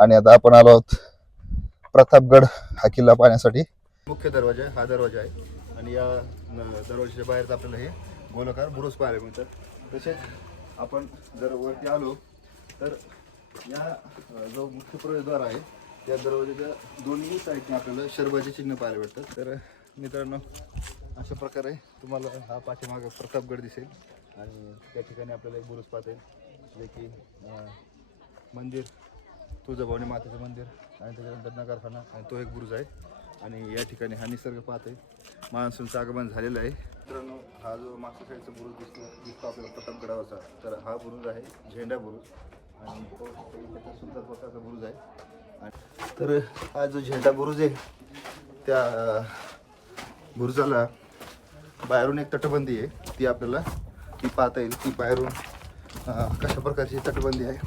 आणि आता आपण आलो आहोत प्रतापगड हा किल्ला पाहण्यासाठी. मुख्य दरवाजा आहे, हा दरवाजा आहे आणि या दरवाजाच्या बाहेर आपल्याला हे गोलाकार बुरुज पाहायला मिळतात. तसेच आपण जर वरती आलो तर या जो मुख्य प्रवेशद्वार आहे त्या दरवाजाच्या दोन्ही साईडने आपल्याला शरबाचे चिन्ह पाहायला भेटतात. तर मित्रांनो, अशा प्रकारे तुम्हाला हा पाठीमागे प्रतापगड दिसेल आणि त्या ठिकाणी आपल्याला एक बुरुज पाहता येईल, जे की मंदिर तुळजाभवानी मातेचं मंदिर आणि त्याच्यानंतर नगरखाना आणि तो एक बुरुज आहे. आणि या ठिकाणी हा निसर्ग पाहता येईल. मान्सूनचं आगमन झालेलं आहे. मित्रांनो, हा जो मागच्या साईडचा बुरुज दिसतो आपल्याला प्रतापगडावरचा, तर हा बुरुज आहे झेंडा बुरुज आणि तो त्याचा सुंदर प्रकारचा बुरुज आहे. तर हा जो झेंडा बुरुज आहे त्या बुरुजाला बाहेरून एक तटबंदी आहे, ती आपल्याला ती पाहता येईल. ती बाहेरून कशा प्रकारची तटबंदी आहे